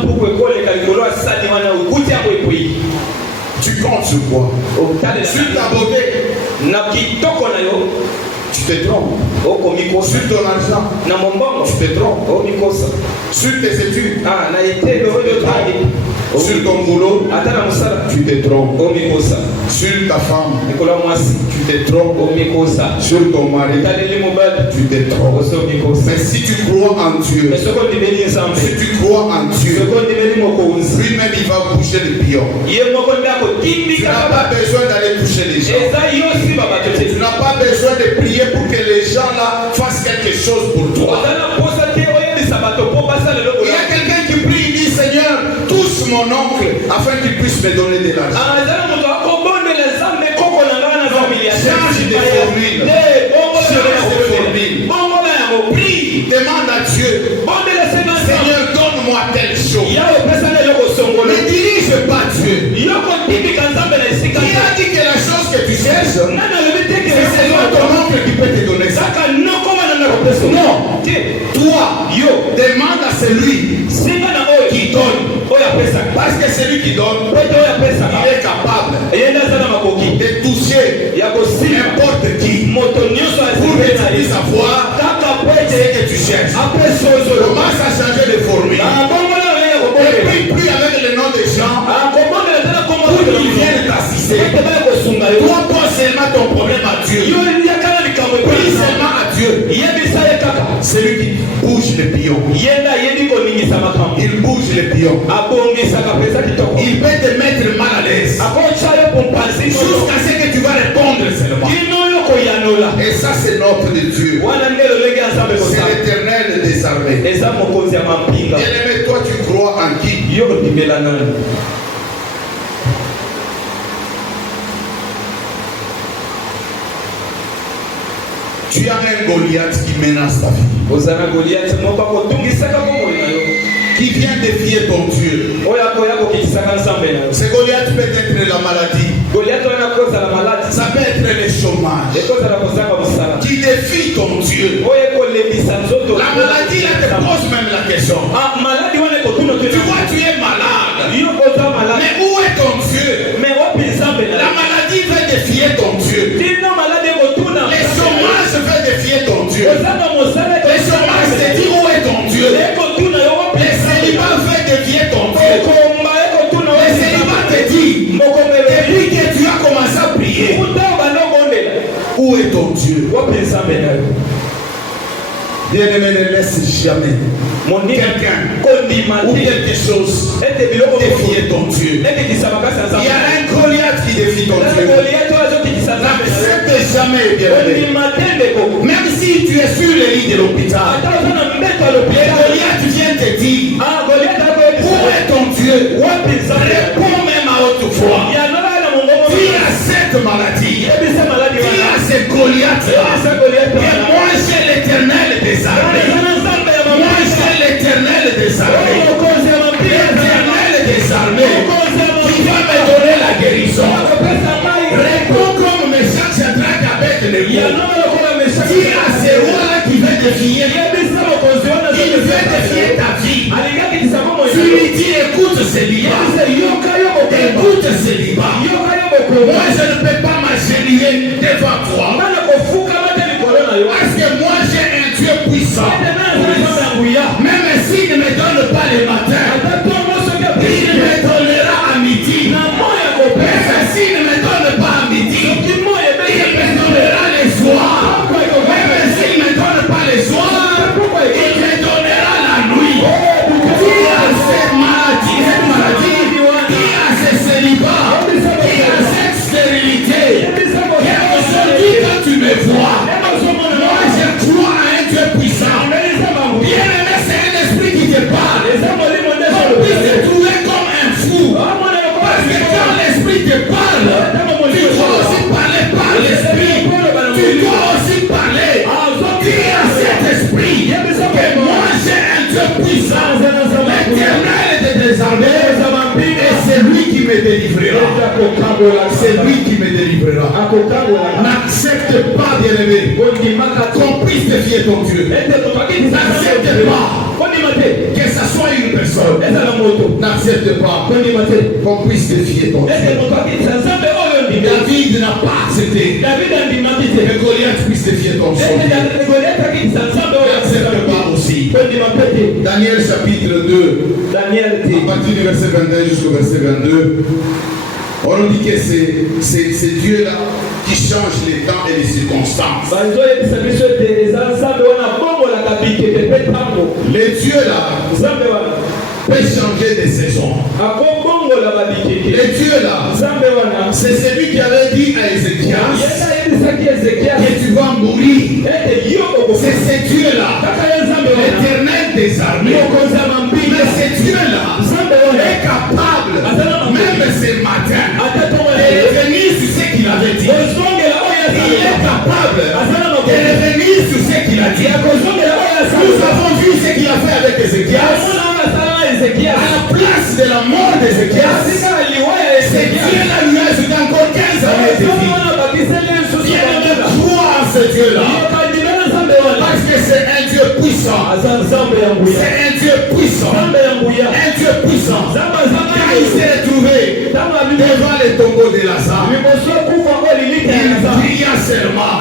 Tu comptes sur quoi? Sur ta beauté, tu te trompes. Sur ton argent, tu te trompes. Sur tes études, sur ton boulot, tu te trompes. Sur ta femme, tu te trompes. Sur ton mari, tu te trompes. Mais si tu crois en Dieu, lui-même il va bouger les pions. Tu n'as pas besoin d'aller toucher les gens. Tu n'as pas besoin de prier pour que les gens là fassent quelque chose pour toi. Il y a quelqu'un qui prie, il dit Seigneur, touche mon oncle afin qu'il puisse me donner de l'argent. Change de formule. Demande à Dieu, Seigneur, donne-moi telle chose. Ne dirige pas Dieu. Qui a dit que la chose que tu cherches, c'est seulement ton oncle qui peut te donner ça. Non, toi, demande à celui qui donne. Parce que celui qui donne, il est capable de toucher n'importe qui pour que tu puisses avoir ce que tu cherches. Commence à changer de formule. Ne prie plus avec le nom des gens pour qu'ils viennent t'assister. Toi, pose seulement ton problème à Dieu. Prie seulement à Dieu. Celui qui bouge les pions. Il bouge les pions. Il peut te mettre mal à l'aise. Jusqu'à ce que tu vas répondre seulement. Et ça c'est notre Dieu. C'est l'Éternel des armées. Bien-aimé, toi tu crois en qui? Tu as un Goliath qui menace ta vie. Qui vient défier ton Dieu. Ce Goliath peut être la maladie. Ça peut être le chômage. Qui défie ton Dieu. La maladie là te pose même la question. Tu vois, tu es malade. Mais où est ton Dieu? La maladie veut défier ton Dieu. Les chômages veut défier ton Dieu. Les chômages te dit où est ton Dieu. Les célibats veut défier ton Dieu. Les célibats te dit Où est ton Dieu? Bien-aimé, ne laisse jamais quelqu'un ou quelque chose défier ton Dieu. Il y a un Goliath qui défie ton Dieu. N'accepte jamais, bien-aimé. Même si tu es sur le lit de l'hôpital, Goliath vient te dire, où est ton Dieu? Réponds même à haute voix. Dis à cette maladie, dis à ce Goliath-là, que moi j'ai l'Éternel des armées. Moi j'ai l'Éternel des armées. L'Éternel des armées qui va me donner la guérison. Réponds comme Meshach, Shadrach, Abednego. Dis à ce roi-là qui veut défier, il veut défier ta vie. Tu lui dis, écoute celui-là. Écoute celui-là. Moi je ne peux pas m'agenouiller devant toi. Parce que moi j'ai un Dieu puissant. Même s'il ne me donne pas le matin, il me donnera à midi. Même s'il ne me donne pas à midi, il me donnera le soir. Même s'il ne me donne pas le soir, il me donnera la nuit. Qui a cette maladie, qui a ce célibat, qui a cette stérilité. Et aujourd'hui quand tu me vois, moi je crois à un Dieu puissant. Bien-aimé, c'est un esprit qui te parle. On puisse te trouver comme un fou. Parce que quand l'esprit te parle, tu dois aussi parler par l'esprit. Tu dois aussi parler. Dis à cet esprit que moi j'ai un Dieu puissant. L'Éternel des armées. Et c'est lui qui me délivrera. C'est lui qui me délivrera. N'accepte pas, bien-aimé, qu'on puisse défier ton Dieu. N'accepte pas que ça soit une personne. N'accepte pas qu'on puisse défier ton Dieu. David n'a pas accepté que Goliath puisse défier ton Dieu. N'accepte pas aussi. Daniel chapitre 2, à partir du verset 21 jusqu'au verset 22. On nous dit que c'est Dieu-là qui change les temps et les circonstances. Les dieux-là peut changer des saisons. Les dieux-là, c'est celui qui avait dit à Ézéchias que tu vas mourir. C'est ce Dieu-là, l'Éternel des armées. Mais ce Dieu-là est capable, même ce matin, de revenir sur ce qu'il avait dit. Il est capable de revenir sur ce qu'il a dit. Nous avons vu ce qu'il a fait avec Ézéchias. À la place de la mort d'Ézéchias, c'est Dieu-là lui a ajouté encore 15 années de vie. Bien-aimé, crois en ce Dieu-là. Parce que c'est un Dieu puissant. C'est un Dieu puissant. Un Dieu puissant. Quand il s'est retrouvé devant le tombeau de Lazare, il pria seulement.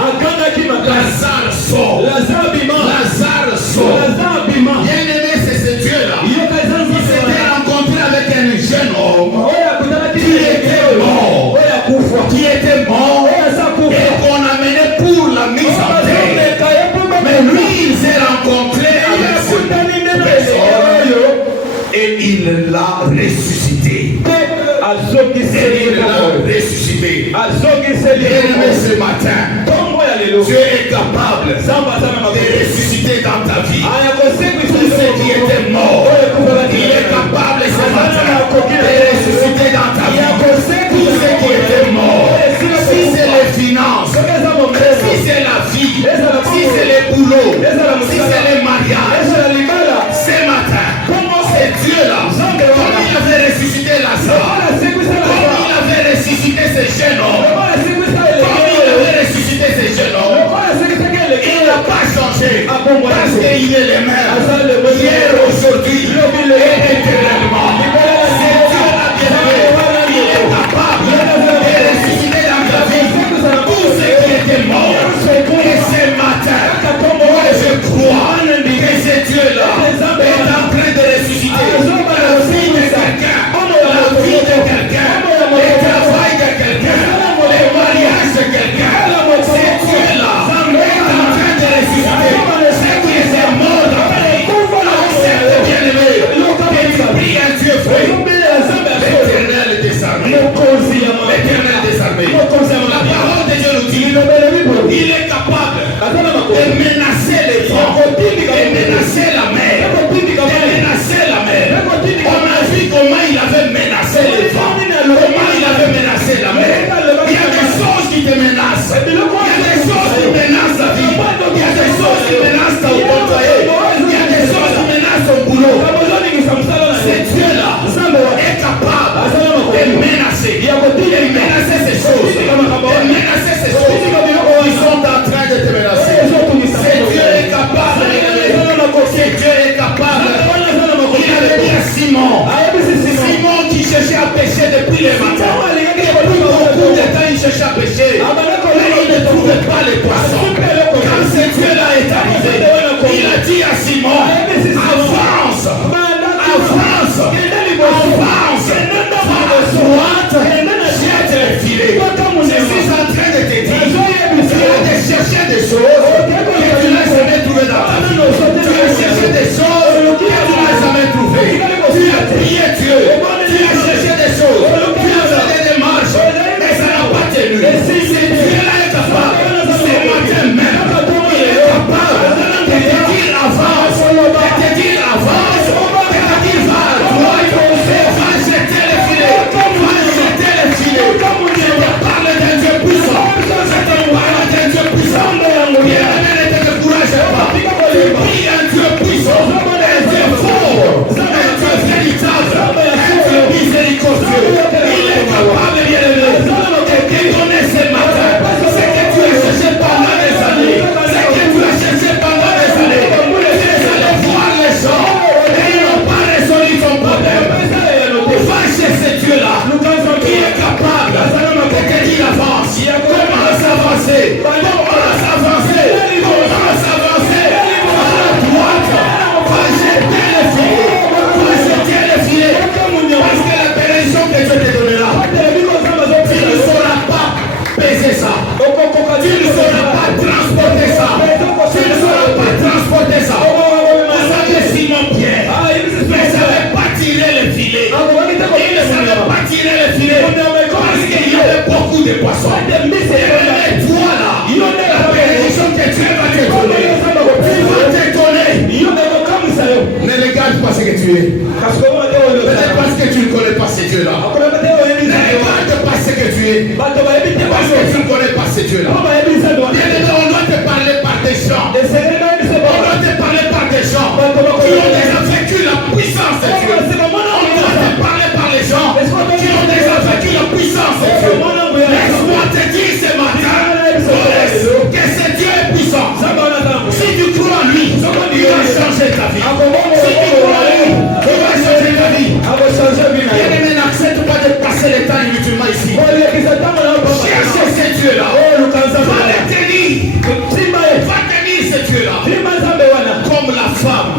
Lazare sort. Lazare sort. Bien-aimé, c'est ce Dieu-là. Il s'était rencontré avec un jeune homme qui était mort et qu'on amenait pour la mise en terre. Mais lui, il s'est rencontré avec ce personne et il l'a ressuscité. Bien-aimé, ce matin, Dieu est capable de ressusciter dans ta vie. Tout ce qui était mort, il est capable ce matin de ressusciter dans ta vie. Tout ce qui était mort, si c'est les finances, si c'est la vie, si c'est les boulots, si c'est les mariages, ce matin, c'est Dieu-là, comme il avait ressuscité Lazare, comme il avait ressuscité ce jeune homme, comme il avait ressuscité ce jeune homme, il n'a pas changé parce qu'il est le même hier, aujourd'hui et éternellement. C'est Dieu-là, bien-aimé, il est capable de ressusciter dans ta vie tout ce qui était mort. Et ce matin, moi je crois que ce Dieu-là est en train de ressusciter la vie de quelqu'un, la vie de quelqu'un, le travail de quelqu'un, le mariage de quelqu'un. C'est Dieu pas les poissons. Quand ce Dieu-là est arrivé, il a dit à Simon, avance, avance, avance, à droite, jette les filets. Je suis en train de te dire, tu as cherché des choses que tu n'as jamais trouvées dans ta vie. Tu as cherché des choses que tu n'as jamais trouvées. Tu as prié Dieu, tu as cherché des choses, tu as fait des démarches, mais ça n'a pas tenu. C'est Dieu-là est capable, ce matin même, il est capable de te dire avance, de te dire avance, de te dire va à droite, va jeter les filets, va jeter les filets. Je te parle d'un Dieu puissant, je te parle d'un Dieu puissant. Bien, ne te décourage pas. Prie un Dieu puissant, un Dieu fort, un Dieu véritable, un Dieu miséricordieux. Il est capable, bien-aimé, de te donner ce matin ce que tu as cherché pendant des années, ce que tu as cherché pendant des années. Tu es allé voir les gens et ils n'ont pas résolu ton problème. Va chez ce Dieu-là qui est capable de te dire avance. Commence à avancer. Commence à avancer. Commence à avancer. À la droite. Va jeter les filets. Va jeter les filets. Parce que la bénédiction que Dieu te donnera, tu ne sauras pas peser ça. Tu ne sauras pas transporter ça. Tu ne sauras pas transporter ça. Vous savez Simon Pierre, il ne savait pas tirer les filets. Il ne savait pas tirer les filets parce qu'il y avait beaucoup de poissons. Mais toi là, la bénédiction que Dieu va te donner, il va te donner. Ne regarde pas ce que tu es. Peut-être parce que tu ne connais pas ce Dieu-là. Ne regarde pas ce que tu es. Parce que tu ne connais pas ce Dieu-là. On doit te parler par des gens. On doit te parler par des gens qui ont déjà vécu la puissance de Dieu. On doit te parler par les gens qui ont déjà vécu la puissance de Dieu. Laisse-moi te dire ce matin que ce Dieu est puissant. Si tu crois en lui, il va changer ta vie. Si tu crois en lui, il va changer ta vie. Bien-aimé, n'accepte pas de passer le temps inutilement ici. Cherchez ce Dieu-là. Va le tenir. Va tenir ce Dieu-là. Comme la femme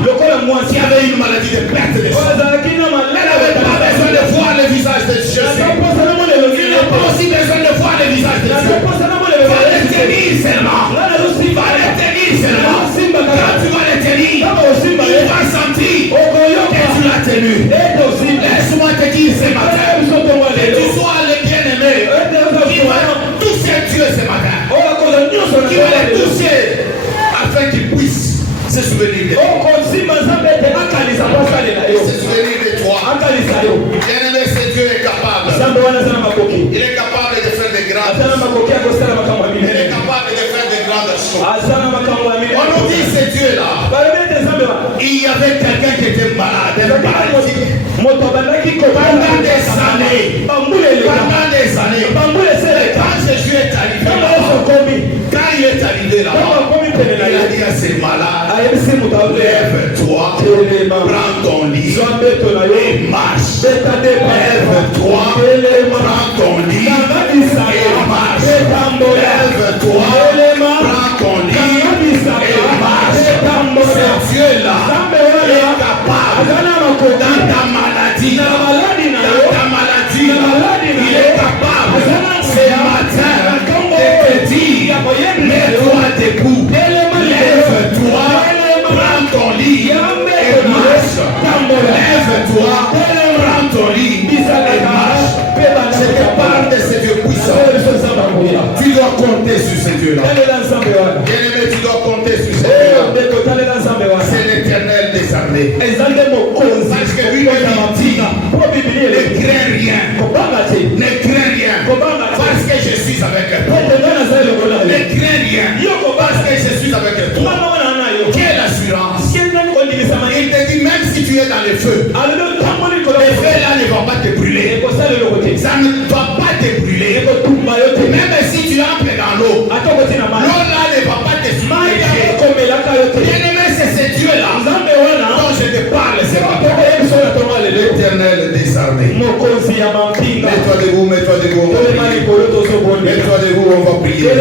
qui avait une maladie de perte de sang. Elle n'avait pas besoin de voir le visage de Jésus. Il n'a pas aussi besoin de voir le visage de Dieu. Va le tenir seulement. Va le tenir seulement. Quand tu vas le tenir, il va sentir que tu l'as tenu. Laisse-moi te dire ce matin, que tu sois le bien-aimé qui va toucher Dieu ce matin. Qui va le toucher afin qu'il puisse se souvenir de toi. Se souvenir de toi. Bien-aimé, ce Dieu est capable. Il est capable de faire des grandes choses. Il est capable de faire des grandes choses. On nous dit ce Dieu-là. Il y avait quelqu'un qui était malade, un paralytique. Pendant des années. Pendant des années. Quand Jésus est arrivé là-bas, quand il est arrivé là-bas, il a dit à ses malades, lève-toi, prends ton lit et marche. Lève-toi, prends ton lit et marche. Lève-toi, prends ton lit et marche. Ce Dieu-là est capable dans ta maladie. Dans ta maladie, il est capable ce matin de te dire, mets-toi debout, lève-toi, prends ton lit et marche. Lève-toi, prends ton lit et marche. Je te parle de ce Dieu puissant. Tu dois compter sur ce Dieu-là. Bien-aimé, tu dois compter sur ce Dieu-là. C'est l'Éternel des armées. Parce que lui dit, ne crains rien. Ne crains rien. Parce que je suis avec toi. Ne crains rien. Parce que je suis avec toi. Quelle assurance. Il te dit même si tu es dans le feu, le feu là ne va pas te brûler. Ça ne va pas te brûler. Même si tu entres dans l'eau, l'eau là ne va pas te submerger. Bien-aimé, c'est ce Dieu là dont je te parle. C'est l'Éternel des armées. Mets-toi debout, mets-toi debout. Mets-toi debout, on va prier.